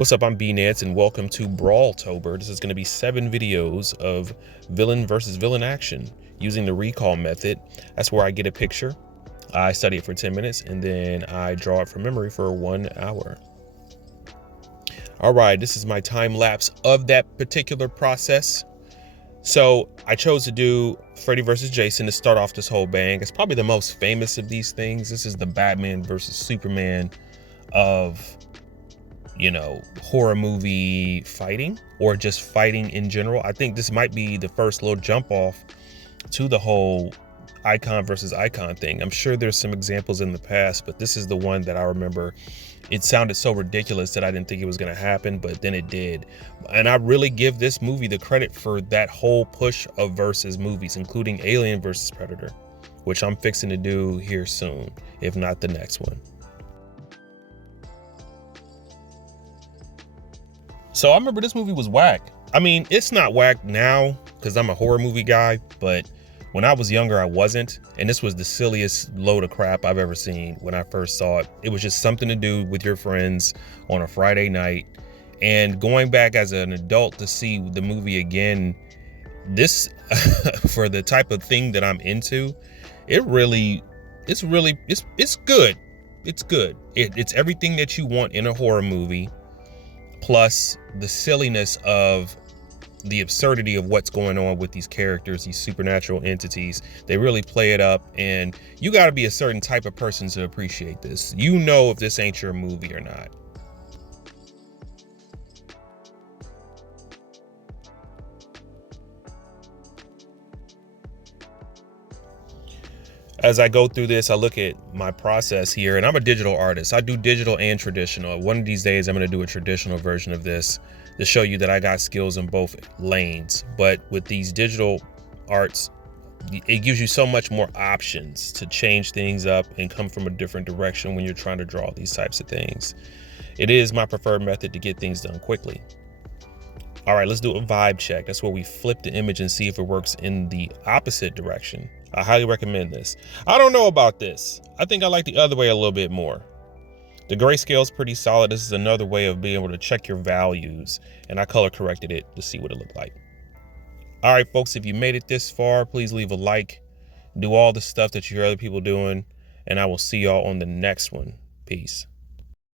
What's up, I'm B.Nance and welcome to Brawltober. This is going to be 7 videos of villain versus villain action using the recall method. That's where I get a picture, I study it for 10 minutes, and then I draw it from memory for 1 hour. All right, this is my time lapse of that particular process. So I chose to do Freddy versus Jason to start off this whole bang. It's probably the most famous of these things. This is the Batman versus Superman of horror movie fighting, or just fighting in general. I think this might be the first little jump off to the whole icon versus icon thing. I'm sure there's some examples in the past, but this is the one that I remember. It sounded so ridiculous that I didn't think it was going to happen, but then it did. And I really give this movie the credit for that whole push of versus movies, including Alien versus Predator, which I'm fixing to do here soon, if not the next one. So I remember this movie was whack. I mean, it's not whack now because I'm a horror movie guy, but when I was younger, I wasn't. And this was the silliest load of crap I've ever seen when I first saw it. It was just something to do with your friends on a Friday night. And going back as an adult to see the movie again, this, for the type of thing that I'm into, it's good. It's good. It's everything that you want in a horror movie, plus the silliness of the absurdity of what's going on with these characters, these supernatural entities. They really play it up, and you got to be a certain type of person to appreciate this. You know if this ain't your movie or not. As I go through this, I look at my process here, and I'm a digital artist. I do digital and traditional. One of these days, I'm going to do a traditional version of this to show you that I got skills in both lanes. But with these digital arts, it gives you so much more options to change things up and come from a different direction when you're trying to draw these types of things. It is my preferred method to get things done quickly. All right, let's do a vibe check. That's where we flip the image and see if it works in the opposite direction. I highly recommend this. I don't know about this. I think I like the other way a little bit more. The grayscale is pretty solid. This is another way of being able to check your values, and I color corrected it to see what it looked like. All right, folks, if you made it this far, please leave a like, do all the stuff that you hear other people doing, and I will see y'all on the next one. Peace.